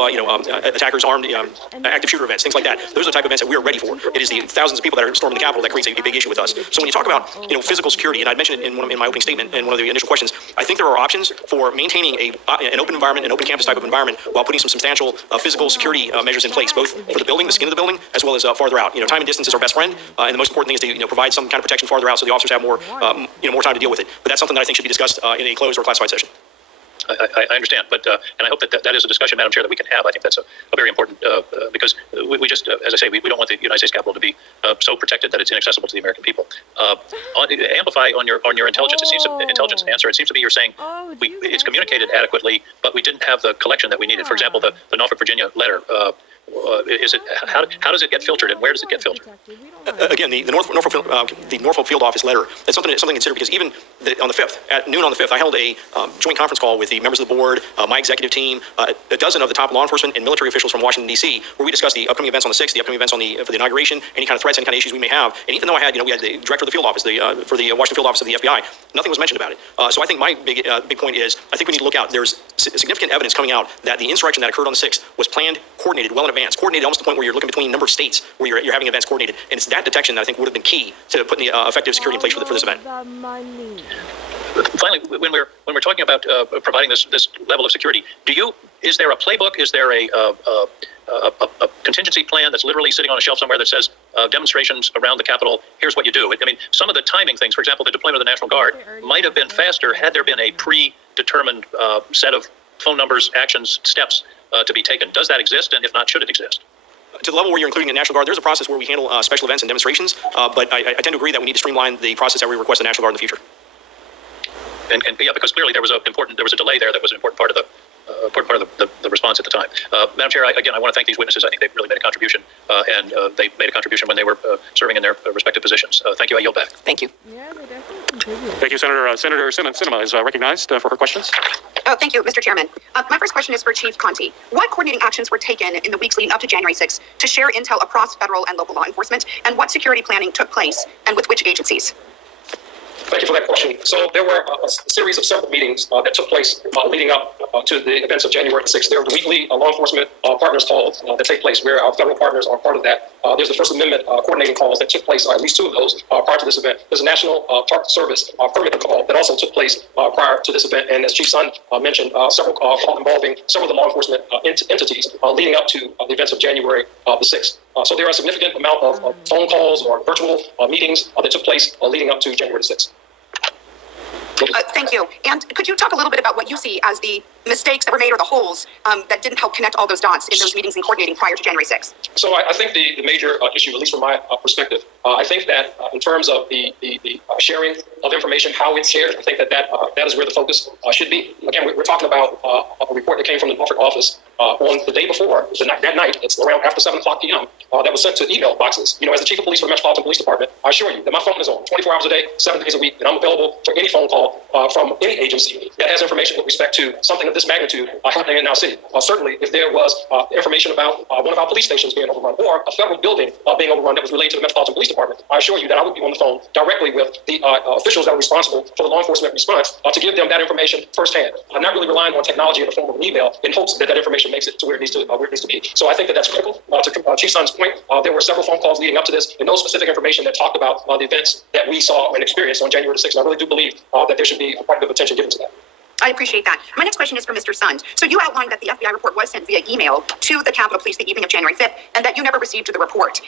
attackers armed, active shooter events, things like that. Those are the type of events that we are ready for. It is the thousands of people that are storming the Capitol that creates a big issue with us. So when you talk about physical security, and I mentioned it in my opening statement and one of the initial questions, I think there are options for maintaining an open environment, an open campus type of environment, while putting some substantial physical security measures in place, both for the building, the skin of the building, as well as farther out. Time and distance is our best friend, and the most important thing is to provide some kind of protection farther out, so the officers have more time to deal with it. But that's something that I think should be discussed in a closed or classified session. I understand, but and I hope that is a discussion, Madam Chair, that we can have. I think that's a very important because we just, as I say, we don't want the United States Capitol to be so protected that it's inaccessible to the American people. Amplify on your intelligence. It seems intelligence answer. It seems to me you're saying it's communicated adequately, but we didn't have the collection that we needed. For example, the Norfolk, Virginia letter. How does it get filtered, and where does it get filtered? Again, the Norfolk Field Office letter. That's something to consider, because even on the 5th, at noon on the 5th, I held a joint conference call with the members of the board, my executive team, a dozen of the top law enforcement and military officials from Washington D.C., where we discussed the upcoming events on the 6th, the upcoming events for the inauguration, any kind of threats, any kind of issues we may have. And even though we had the director of the field office, for the Washington Field Office of the FBI, nothing was mentioned about it. So I think my big point is, I think we need to look out. There's significant evidence coming out that the insurrection that occurred on the 6th was planned, coordinated well in advance, coordinated almost to the point where you're looking between a number of states where you're having events coordinated. And it's that detection that I think would have been key to putting the effective security in place for this event. Finally, when we're talking about providing this level of security, is there a playbook? Is there a contingency plan that's literally sitting on a shelf somewhere that says demonstrations around the Capitol? Here's what you do. I mean, some of the timing things, for example, the deployment of the National Guard might have been faster had there been a predetermined set of phone numbers, actions, steps to be taken. Does that exist? And if not, should it exist? To the level where you're including the National Guard, there's a process where we handle special events and demonstrations, but I tend to agree that we need to streamline the process that we request the National Guard in the future. And yeah, because clearly there was a delay there that was an important part of the response. response at the time. Madam Chair, again, I want to thank these witnesses. I think they've really made a contribution, and they made a contribution when they were serving in their respective positions. Thank you. I yield back. Thank you. Yeah, they definitely contribute. Thank you, Senator. Senator Sinema is recognized for her questions. Oh, thank you, Mr. Chairman. My first question is for Chief Conti. What coordinating actions were taken in the weeks leading up to January 6th to share intel across federal and local law enforcement, and what security planning took place, and with which agencies? Thank you for that question. So there were a series of several meetings that took place leading up to the events of January 6th. There are the weekly law enforcement partners calls that take place where our federal partners are part of that. There's the First Amendment coordinating calls that took place, at least two of those prior to this event. There's a National Park Service permit call that also took place prior to this event. And as Chief Sun mentioned, several calls involving several of the law enforcement entities leading up to the events of January the 6th. So there are a significant amount of phone calls or virtual meetings that took place leading up to January 6th. Thank you. And could you talk a little bit about what you see as the mistakes that were made or the holes that didn't help connect all those dots in those meetings and coordinating prior to January 6th? So I think the major issue, at least from my perspective, I think that in terms of the sharing of information, how it's shared, I think that is where the focus should be. Again, we're talking about a report that came from the Norfolk office on the day before, that night, it's around after 7 o'clock p.m., that was sent to email boxes. You know, as the Chief of Police for the Metropolitan Police Department, I assure you that my phone is on 24 hours a day, 7 days a week, and I'm available for any phone call from any agency that has information with respect to something of this magnitude happening in our city. Certainly, if there was information about one of our police stations being overrun or a federal building being overrun that was related to the Metropolitan Police Department, I assure you that I would be on the phone directly with the officials that are responsible for the law enforcement response to give them that information firsthand. I'm not really relying on technology in the form of an email in hopes that information makes it to where it needs to be. So I think that's critical. To Chief Sun's point, there were several phone calls leading up to this, and no specific information that talked about the events that we saw and experienced on January 6th. And I really do believe that there should be quite a bit of attention given to that. I appreciate that. My next question is for Mr. Sund. So you outlined that the FBI report was sent via email to the Capitol Police the evening of January 5th, and that you never received the report.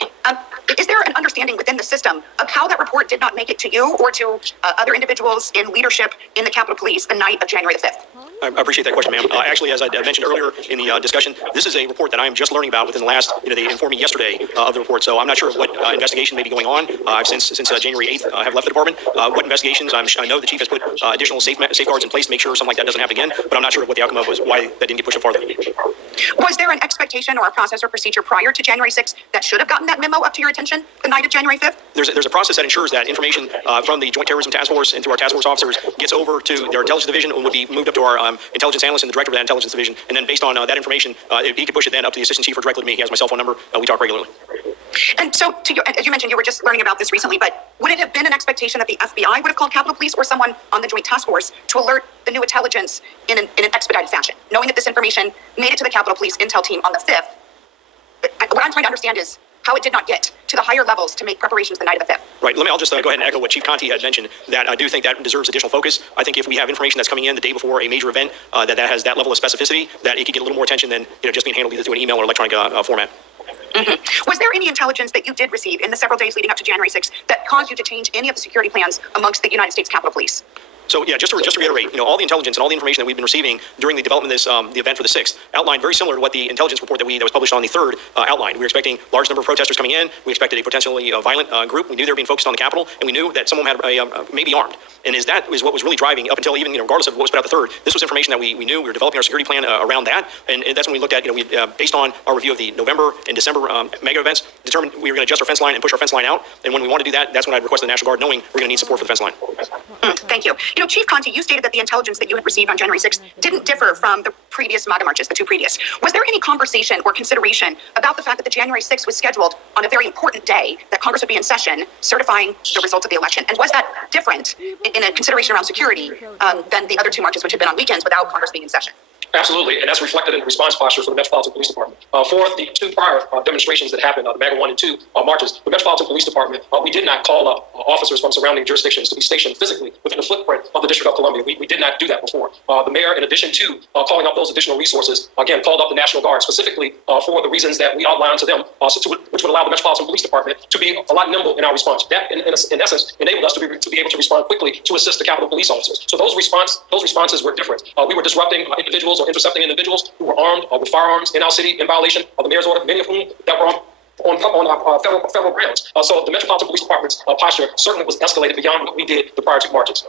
Is there an understanding within the system of how that report did not make it to you or to other individuals in leadership in the Capitol Police the night of January the 5th? I appreciate that question, ma'am. Actually, as I mentioned earlier in the discussion, this is a report that I am just learning about within the last, they informed me yesterday of the report. So I'm not sure what investigation may be going on. I've since January 8th have left the department. What investigations? I know the chief has put additional safeguards in place to make sure something like that doesn't happen again, but I'm not sure what the outcome of was, why that didn't get pushed up farther. Was there an expectation or a process or procedure prior to January 6th that should have gotten that memo up to your attention the night of January 5th? There's a process that ensures that information from the Joint Terrorism Task Force and through our task force officers gets over to their intelligence division and would be moved up to our intelligence analyst and the director of that intelligence division. And then based on that information, he could push it then up to the assistant chief or directly to me. He has my cell phone number. We talk regularly. And so, as you mentioned, you were just learning about this recently, but would it have been an expectation that the FBI would have called Capitol Police or someone on the Joint Task Force to alert the new intelligence in an expedited fashion, knowing that this information made it to the Capitol Police intel team on the 5th? What I'm trying to understand is how it did not get to the higher levels to make preparations the night of the 5th. Right. I'll just go ahead and echo what Chief Conti had mentioned, that I do think that deserves additional focus. I think if we have information that's coming in the day before a major event that has that level of specificity, that it could get a little more attention than just being handled either through an email or electronic format. Mm-hmm. Was there any intelligence that you did receive in the several days leading up to January 6th that caused you to change any of the security plans amongst the United States Capitol Police? So yeah, just to reiterate, all the intelligence and all the information that we've been receiving during the development of this, the event for the 6th, outlined very similar to what the intelligence report that was published on the 3rd outlined. We were expecting a large number of protesters coming in. We expected a potentially violent group. We knew they were being focused on the Capitol, and we knew that some of them had maybe armed. And that is what was really driving up until even, regardless of what was put out the 3rd, this was information that we knew. We were developing our security plan around that, and that's when we looked at, based on our review of the November and December mega events, determined we were going to adjust our fence line and push our fence line out. And when we wanted to do that, that's when I requested the National Guard, knowing we're going to need support for the fence line. Thank you. Chief Conti, you stated that the intelligence that you had received on January 6th didn't differ from the previous MAGA marches, the two previous. Was there any conversation or consideration about the fact that the January 6th was scheduled on a very important day, that Congress would be in session certifying the results of the election? And was that different in a consideration around security than the other two marches, which had been on weekends without Congress being in session? Absolutely, and that's reflected in the response posture for the Metropolitan Police Department. For the two prior demonstrations that happened, the MAGA 1 and 2 marches, the Metropolitan Police Department, we did not call up officers from surrounding jurisdictions to be stationed physically within the footprint of the District of Columbia. We did not do that before. The mayor, in addition to calling up those additional resources, again, called up the National Guard specifically for the reasons that we outlined to them, which would allow the Metropolitan Police Department to be a lot nimble in our response. That, in essence, enabled us to be able to respond quickly to assist the Capitol Police officers. So those responses were different. We were disrupting individuals or intercepting individuals who were armed with firearms in our city in violation of the mayor's order, many of whom that were on federal grounds. So the Metropolitan Police Department's posture certainly was escalated beyond what we did the prior two marches.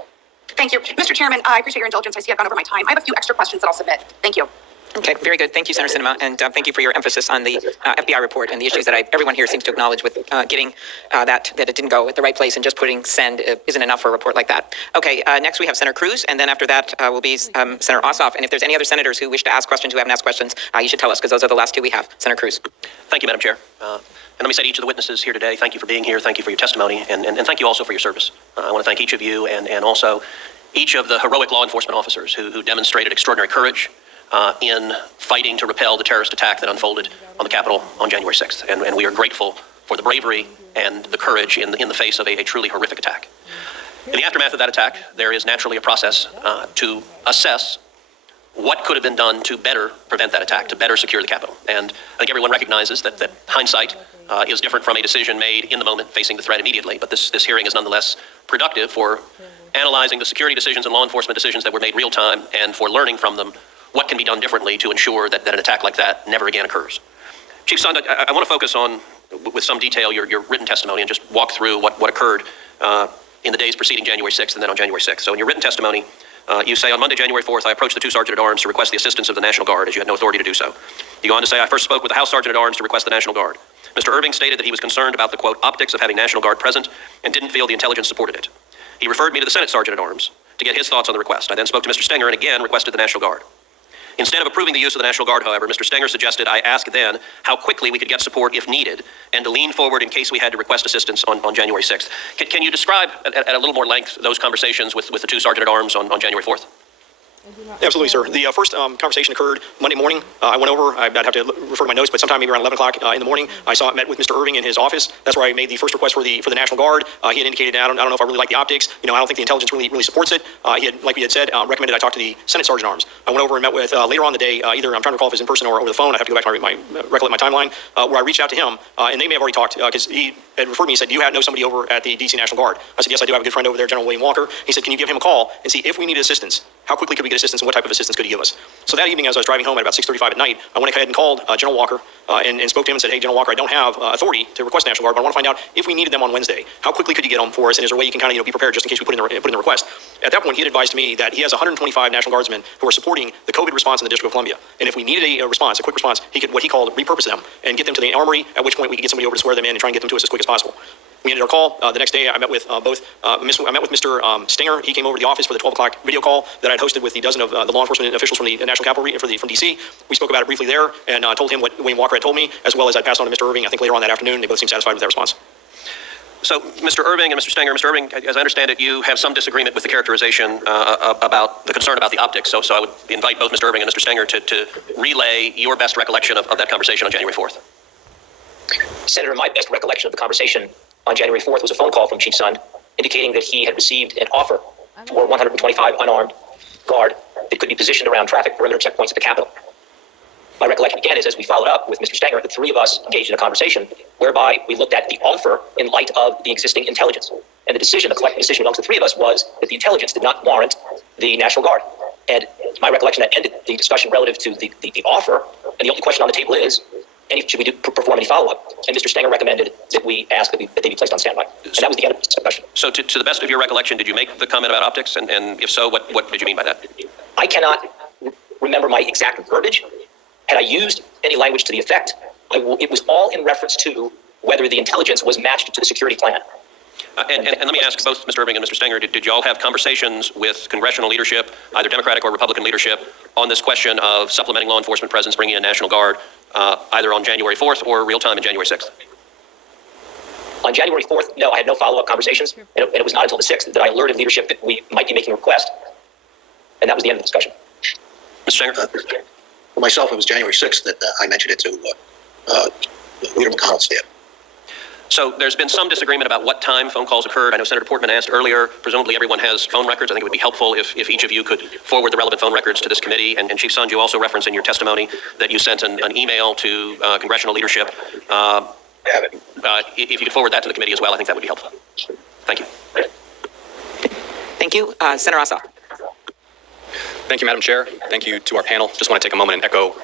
Thank you. Mr. Chairman, I appreciate your indulgence. I see I've gone over my time. I have a few extra questions that I'll submit. Thank you. Okay, very good. Thank you, Senator Sinema, and thank you for your emphasis on the FBI report and the issues that everyone here seems to acknowledge with getting that it didn't go at the right place, and just putting send isn't enough for a report like that. Okay, next we have Senator Cruz, and then after that will be Senator Ossoff. And if there's any other senators who wish to ask questions who haven't asked questions, you should tell us, because those are the last two we have. Senator Cruz. Thank you, Madam Chair. And let me say to each of the witnesses here today, thank you for being here, thank you for your testimony, and thank you also for your service. I want to thank each of you and also each of the heroic law enforcement officers who demonstrated extraordinary courage in fighting to repel the terrorist attack that unfolded on the Capitol on January 6th. And we are grateful for the bravery and the courage in the face of a truly horrific attack. In the aftermath of that attack, there is naturally a process to assess what could have been done to better prevent that attack, to better secure the Capitol. And I think everyone recognizes that hindsight is different from a decision made in the moment facing the threat immediately. But this hearing is nonetheless productive for analyzing the security decisions and law enforcement decisions that were made real time, and for learning from them what can be done differently to ensure that an attack like that never again occurs. Chief Sund, I want to focus on, with some detail, your written testimony and just walk through what occurred in the days preceding January 6th and then on January 6th. So in your written testimony, you say, on Monday, January 4th, I approached the two Sergeant-at-Arms to request the assistance of the National Guard, as you had no authority to do so. You go on to say, I first spoke with the House Sergeant-at-Arms to request the National Guard. Mr. Irving stated that he was concerned about the, quote, optics of having National Guard present and didn't feel the intelligence supported it. He referred me to the Senate Sergeant-at-Arms to get his thoughts on the request. I then spoke to Mr. Stenger and again requested the National Guard. Instead of approving the use of the National Guard, however, Mr. Stenger suggested I ask then how quickly we could get support if needed and to lean forward in case we had to request assistance on January 6th. Can you describe at a little more length those conversations with the two Sergeant-at-Arms on January 4th? Absolutely, sir. The first conversation occurred Monday morning. I went over, I'd have to refer to my notes, but sometime maybe around 11 o'clock in the morning, met with Mr. Irving in his office. That's where I made the first request for the National Guard. He had indicated, I don't know if I really like the optics. I don't think the intelligence really supports it. He had, like we had said, recommended I talk to the Senate Sergeant-at-Arms. I went over and met with, later on the day, either I'm trying to recall if it was in person or over the phone. I have to go back to recollect my timeline, where I reached out to him, and they may have already talked, because he had referred me. He said, do you know somebody over at the D.C. National Guard? I said, yes, I do. I have a good friend over there, General William Walker. He said, can you give him a call and see if we needed assistance? How quickly could we get assistance, and what type of assistance could he give us? So that evening, as I was driving home at about 6:35 at night, I went ahead and called General Walker and spoke to him and said, hey, General Walker, I don't have authority to request National Guard, but I want to find out if we needed them on Wednesday. How quickly could you get them for us, and is there a way you can kind of be prepared just in case we put in the request? At that point, he had advised me that he has 125 National Guardsmen who are supporting the COVID response in the District of Columbia, and if we needed a response, a quick response, he could, what he called, repurpose them and get them to the armory, at which point we could get somebody over to swear them in and try and get them to us as quick as possible. We ended our call. The next day, I met with Mr. Stenger. He came over to the office for the 12 o'clock video call that I'd hosted with the dozen of the law enforcement officials from the National Capital from D.C. We spoke about it briefly there, and told him what William Walker had told me, as well as I passed on to Mr. Irving, I think later on that afternoon. They both seemed satisfied with that response. So, Mr. Irving and Mr. Stenger, Mr. Irving, as I understand it, you have some disagreement with the characterization about the concern about the optics. So I would invite both Mr. Irving and Mr. Stenger to relay your best recollection of that conversation on January 4th. Senator, my best recollection of the conversation on January 4th was a phone call from Chief Sund indicating that he had received an offer for 125 unarmed guard that could be positioned around traffic perimeter checkpoints at the Capitol. My recollection, again, is as we followed up with Mr. Stenger, the three of us engaged in a conversation whereby we looked at the offer in light of the existing intelligence. And the collective decision amongst the three of us was that the intelligence did not warrant the National Guard. And my recollection, that ended the discussion relative to the offer. And the only question on the table is, should we perform any follow-up? And Mr. Stenger recommended that we ask that they be placed on standby. And that was the end of the discussion. So to the best of your recollection, did you make the comment about optics? And if so, what did you mean by that? I cannot remember my exact verbiage. Had I used any language to the effect, it was all in reference to whether the intelligence was matched to the security plan. And let me ask both Mr. Irving and Mr. Stenger, did you all have conversations with congressional leadership, either Democratic or Republican leadership, on this question of supplementing law enforcement presence, bringing in National Guard, either on January 4th or real time on January 6th? On January 4th, no, I had no follow-up conversations, and it was not until the 6th that I alerted leadership that we might be making a request, and that was the end of the discussion. Mr. Stenger? For myself, it was January 6th that I mentioned it to Leader McConnell's staff. So there's been some disagreement about what time phone calls occurred. I know Senator Portman asked earlier, presumably everyone has phone records. I think it would be helpful if each of you could forward the relevant phone records to this committee. And Chief Sund, you also referenced in your testimony that you sent an email to congressional leadership. If you could forward that to the committee as well, I think that would be helpful. Thank you. Thank you. Senator Ossoff. Thank you, Madam Chair. Thank you to our panel. Just want to take a moment and echo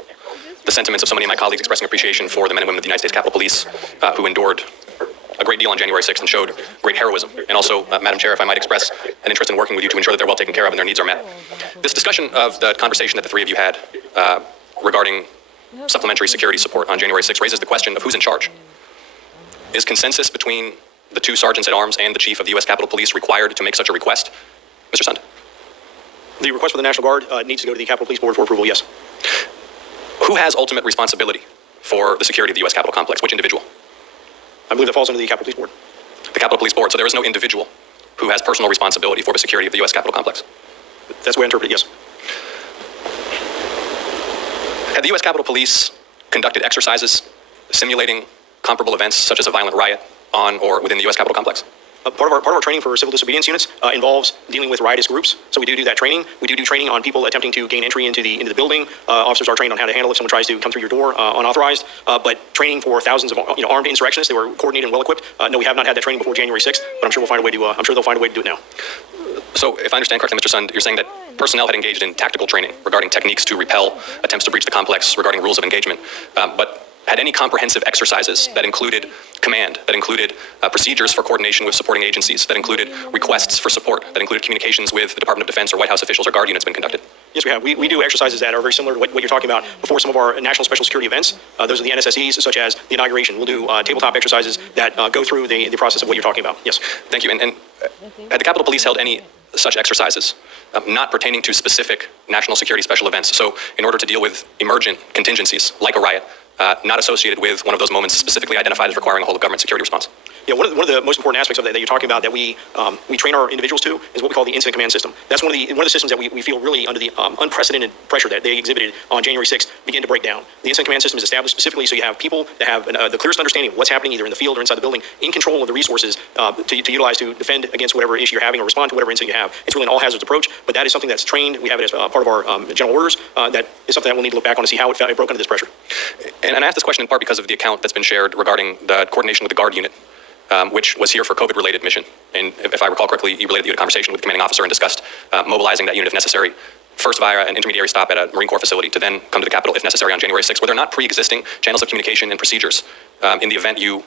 the sentiments of so many of my colleagues expressing appreciation for the men and women of the United States Capitol Police who endured a great deal on January 6th and showed great heroism. And also, Madam Chair, if I might express an interest in working with you to ensure that they're well taken care of and their needs are met. This discussion of the conversation that the three of you had regarding supplementary security support on January 6th raises the question of who's in charge. Is consensus between the two sergeants at arms and the chief of the U.S. Capitol Police required to make such a request? Mr. Sund. The request for the National Guard needs to go to the Capitol Police Board for approval, yes. Who has ultimate responsibility for the security of the U.S. Capitol complex? Which individual? I believe that falls under the Capitol Police Board. The Capitol Police Board. So there is no individual who has personal responsibility for the security of the U.S. Capitol complex. That's the way I interpret it, yes. Had the U.S. Capitol Police conducted exercises simulating comparable events such as a violent riot on or within the U.S. Capitol complex? Part of our training for civil disobedience units involves dealing with riotous groups. So we do that training. We do training on people attempting to gain entry into the building. Officers are trained on how to handle if someone tries to come through your door unauthorized. But training for thousands of armed insurrectionists, they were coordinated and well equipped. No, we have not had that training before January 6th, but I'm sure we'll find a way to. I'm sure they'll find a way to do it now. So, if I understand correctly, Mr. Sund, you're saying that personnel had engaged in tactical training regarding techniques to repel attempts to breach the complex, regarding rules of engagement, but had any comprehensive exercises that included command, that included procedures for coordination with supporting agencies, that included requests for support, that included communications with the Department of Defense or White House officials or Guard units been conducted? Yes, we have. We do exercises that are very similar to what you're talking about before some of our national special security events. Those are the NSSEs, such as the inauguration. We'll do tabletop exercises that go through the process of what you're talking about. Yes. Thank you. And had the Capitol Police held any such exercises not pertaining to specific national security special events? So in order to deal with emergent contingencies like a riot, not associated with one of those moments specifically identified as requiring a whole of government security response? Yeah, one of the most important aspects of that you're talking about that we train our individuals to is what we call the incident command system. That's one of the systems that we feel really under the unprecedented pressure that they exhibited on January 6th begin to break down. The incident command system is established specifically so you have people that have the clearest understanding of what's happening either in the field or inside the building, in control of the resources to utilize to defend against whatever issue you're having or respond to whatever incident you have. It's really an all hazards approach, but that is something that's trained. We have it as part of our general orders. That is something that we'll need to look back on to see how it broke under this pressure. And I ask this question in part because of the account that's been shared regarding the coordination with the Guard unit, which was here for COVID-related mission. And if I recall correctly, you related you had a conversation with the commanding officer and discussed mobilizing that unit if necessary, first via an intermediary stop at a Marine Corps facility to then come to the Capitol if necessary on January 6th. Were there not pre-existing channels of communication and procedures in the event you,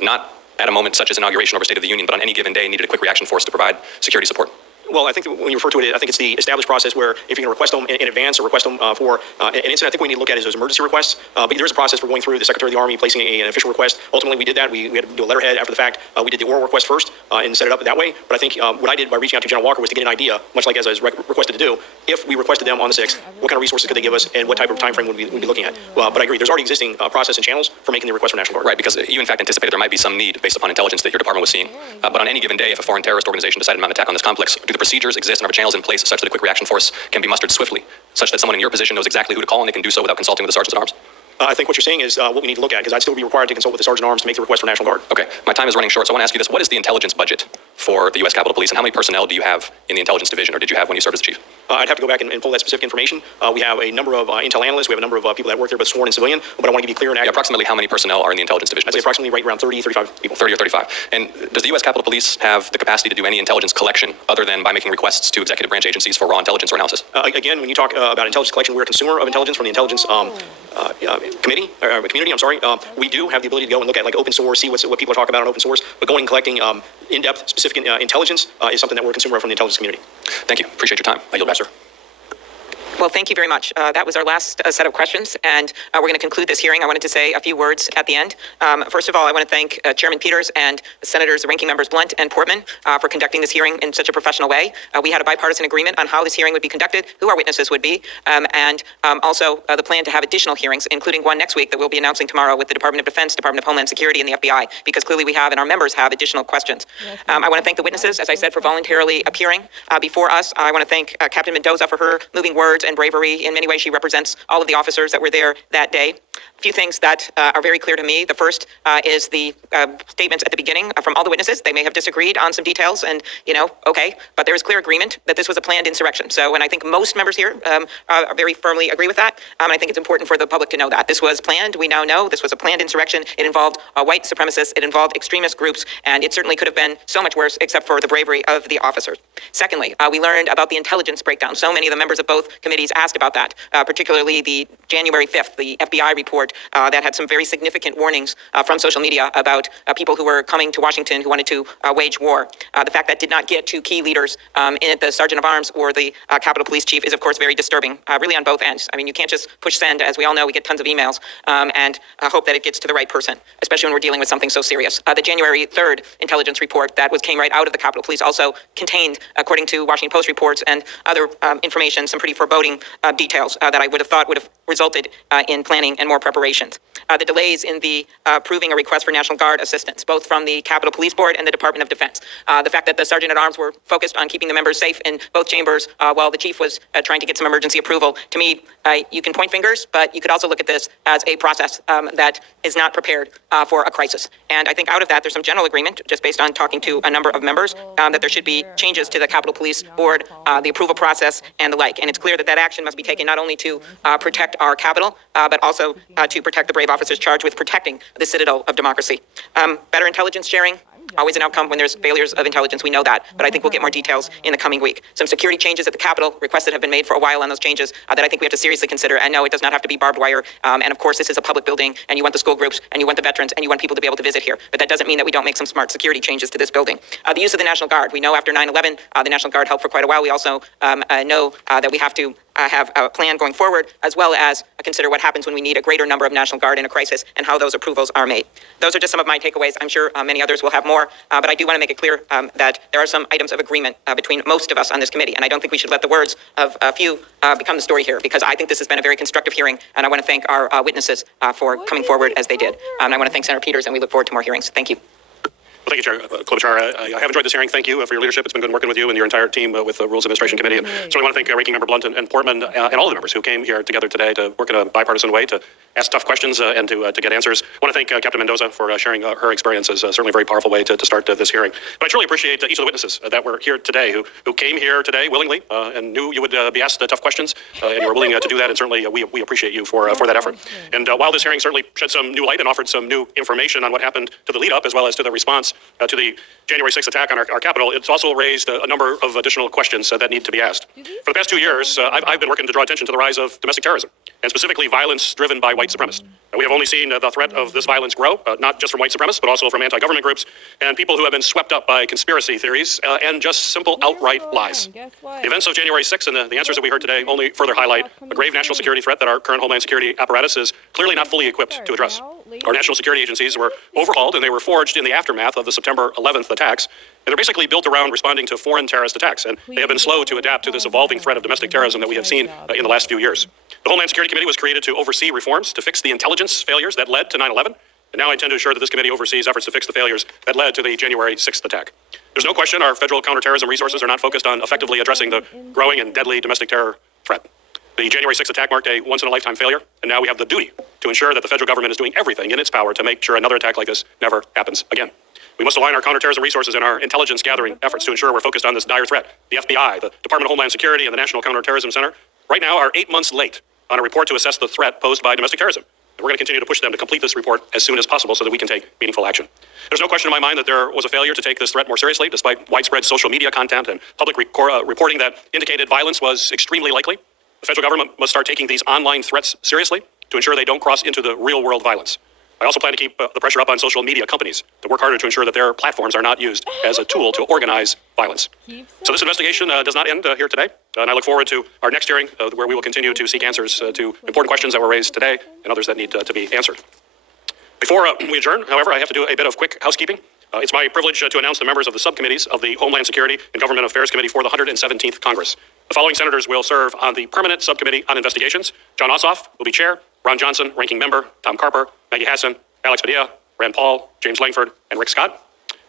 not at a moment such as inauguration or State of the Union, but on any given day needed a quick reaction force to provide security support? Well, I think that when you refer to it, I think it's the established process where if you're going to request them in advance or request them for an incident, I think what we need to look at is those emergency requests. But there is a process for going through the Secretary of the Army, placing an official request. Ultimately, we did that. We had to do a letterhead after the fact. We did the oral request first and set it up that way. But I think what I did by reaching out to General Walker was to get an idea, much like as I was requested to do, if we requested them on the 6th, what kind of resources could they give us and what type of time frame would we be looking at. But I agree, there's already existing process and channels for making the request for National Guard. Right, because you in fact anticipated there might be some need based upon intelligence that your department was seeing. But on any given day, if a foreign terrorist organization decided to mount an attack on this complex, do the procedures exist and are channels in place such that a quick reaction force can be mustered swiftly, such that someone in your position knows exactly who to call and they can do so without consulting with the sergeants at arms? I think what you're saying is what we need to look at, because I'd still be required to consult with the Sergeant at Arms to make the request for National Guard. Okay, my time is running short, so I want to ask you this. What is the intelligence budget for the U.S. Capitol Police, and how many personnel do you have in the intelligence division, or did you have when you served as chief? I'd have to go back and pull that specific information. We have a number of intel analysts. We have a number of people that work there, but sworn and civilian. But I want to give you clear and accurate. Yeah, approximately how many personnel are in the intelligence division? I'd say approximately right around 30, 35 people. 30 or 35. And does the U.S. Capitol Police have the capacity to do any intelligence collection other than by making requests to executive branch agencies for raw intelligence or analysis? Again, when you talk about intelligence collection, we're a consumer of intelligence from the intelligence community. I'm sorry. We do have the ability to go and look at like open source, see what people are talking about on open source. But going and collecting in-depth, specific intelligence is something that we're a consumer of from the intelligence community. Thank you. Appreciate your time. I yield back, sir. Well, thank you very much. That was our last set of questions, and we're going to conclude this hearing. I wanted to say a few words at the end. First of all, I want to thank Chairman Peters and Senators, Ranking Members Blunt and Portman for conducting this hearing in such a professional way. We had a bipartisan agreement on how this hearing would be conducted, who our witnesses would be, and also the plan to have additional hearings, including one next week that we'll be announcing tomorrow with the Department of Defense, Department of Homeland Security, and the FBI, because clearly we have, and our members have, additional questions. I want to thank the witnesses, as I said, for voluntarily appearing before us. I want to thank Captain Mendoza for her moving words and bravery. In many ways, she represents all of the officers that were there that day. A few things that are very clear to me. The first is the statements at the beginning from all the witnesses. They may have disagreed on some details and, okay, but there is clear agreement that this was a planned insurrection. So, and I think most members here very firmly agree with that. And I think it's important for the public to know that. This was planned. We now know this was a planned insurrection. It involved white supremacists. It involved extremist groups. And it certainly could have been so much worse except for the bravery of the officers. Secondly, we learned about the intelligence breakdown. So many of the members of both committees asked about that, particularly the January 5th, the FBI report report that had some very significant warnings from social media about people who were coming to Washington who wanted to wage war. The fact that did not get to key leaders in the Sergeant of Arms or the Capitol Police Chief is, of course, very disturbing, really on both ends. I mean, you can't just push send. As we all know, we get tons of emails and hope that it gets to the right person, especially when we're dealing with something so serious. The January 3rd intelligence report that came right out of the Capitol Police also contained, according to Washington Post reports and other information, some pretty foreboding details that I would have thought would have resulted in planning and more preparations. The delays in the approving a request for National Guard assistance, both from the Capitol Police Board and the Department of Defense. The fact that the Sergeant at Arms were focused on keeping the members safe in both chambers while the Chief was trying to get some emergency approval. To me, you can point fingers, but you could also look at this as a process that is not prepared for a crisis. And I think out of that, there's some general agreement, just based on talking to a number of members, that there should be changes to the Capitol Police Board, the approval process, and the like. And it's clear that that action must be taken not only to protect our Capitol, but also to protect the brave officers charged with protecting the citadel of democracy. Better intelligence sharing, always an outcome when there's failures of intelligence. We know that, but I think we'll get more details in the coming week. Some security changes at the Capitol, requests that have been made for a while on those changes that I think we have to seriously consider. And no, it does not have to be barbed wire. And of course, this is a public building, and you want the school groups, and you want the veterans, and you want people to be able to visit here. But that doesn't mean that we don't make some smart security changes to this building. The use of the National Guard. We know after 9/11, the National Guard helped for quite a while. We also know that we have to have a plan going forward, as well as consider what happens when we need a greater number of National Guard in a crisis and how those approvals are made. Those are just some of my takeaways. I'm sure many others will have more, but I do want to make it clear that there are some items of agreement between most of us on this committee, and I don't think we should let the words of a few become the story here, because I think this has been a very constructive hearing, and I want to thank our witnesses for coming forward as they did. And I want to thank Senator Peters, and we look forward to more hearings. Thank you. Well, thank you, Chair Klobuchar. I have enjoyed this hearing. Thank you for your leadership. It's been good working with you and your entire team with the Rules Administration Committee. And certainly want to thank Ranking Member Blunt and Portman and all the members who came here together today to work in a bipartisan way to ask tough questions and to get answers. I want to thank Captain Mendoza for sharing her experiences. Certainly a very powerful way to start this hearing. But I truly appreciate each of the witnesses that were here today, who came here today willingly and knew you would be asked tough questions, and you were willing to do that. And certainly we appreciate you for that effort. And while this hearing certainly shed some new light and offered some new information on what happened to the lead up, as well as to the response to the January 6th attack on our Capitol, it's also raised a number of additional questions that need to be asked. For the past 2 years, I've been working to draw attention to the rise of domestic terrorism, and specifically violence driven by white supremacists. We have only seen the threat of this violence grow, not just from white supremacists, but also from anti-government groups and people who have been swept up by conspiracy theories and just simple outright lies. The events of January 6th and the answers that we heard today only further highlight a grave national security threat that our current Homeland Security apparatus is clearly not fully equipped to address. Our national security agencies were overhauled, and they were forged in the aftermath of the September 11th attacks. And they're basically built around responding to foreign terrorist attacks, and they have been slow to adapt to this evolving threat of domestic terrorism that we have seen in the last few years. The Homeland Security Committee was created to oversee reforms to fix the intelligence failures that led to 9/11, and now I intend to ensure that this committee oversees efforts to fix the failures that led to the January 6th attack. There's no question our federal counterterrorism resources are not focused on effectively addressing the growing and deadly domestic terror threat. The January 6th attack marked a once-in-a-lifetime failure, and now we have the duty to ensure that the federal government is doing everything in its power to make sure another attack like this never happens again. We must align our counterterrorism resources and our intelligence gathering efforts to ensure we're focused on this dire threat. The FBI, the Department of Homeland Security, and the National Counterterrorism Center right now are 8 months late on a report to assess the threat posed by domestic terrorism. And we're going to continue to push them to complete this report as soon as possible so that we can take meaningful action. There's no question in my mind that there was a failure to take this threat more seriously, despite widespread social media content and public reporting that indicated violence was extremely likely. The federal government must start taking these online threats seriously to ensure they don't cross into the real-world violence. I also plan to keep the pressure up on social media companies to work harder to ensure that their platforms are not used as a tool to organize violence. So this investigation does not end here today, and I look forward to our next hearing where we will continue to seek answers to important questions that were raised today and others that need to be answered. Before we adjourn, however, I have to do a bit of quick housekeeping. It's my privilege to announce the members of the subcommittees of the Homeland Security and Government Affairs Committee for the 117th Congress. The following senators will serve on the Permanent Subcommittee on Investigations. John Ossoff will be chair, Ron Johnson, ranking member, Tom Carper, Maggie Hassan, Alex Padilla, Rand Paul, James Langford, and Rick Scott.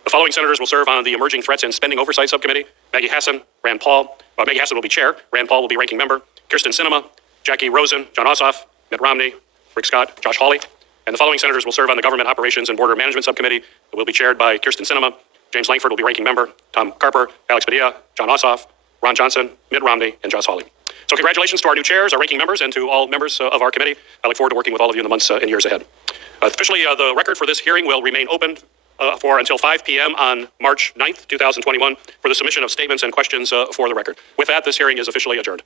The following senators will serve on the Emerging Threats and Spending Oversight Subcommittee. Maggie Hassan, Rand Paul. Maggie Hassan will be chair, Rand Paul will be ranking member, Kirsten Sinema, Jackie Rosen, John Ossoff, Mitt Romney, Rick Scott, Josh Hawley. And the following senators will serve on the Government Operations and Border Management Subcommittee. It will be chaired by Kirsten Sinema. James Langford will be ranking member, Tom Carper, Alex Padilla, John Ossoff, Ron Johnson, Mitt Romney, and Josh Hawley. So congratulations to our new chairs, our ranking members, and to all members of our committee. I look forward to working with all of you in the months and years ahead. Officially, the record for this hearing will remain open for until 5 p.m. on March 9th, 2021 for the submission of statements and questions for the record. With that, this hearing is officially adjourned.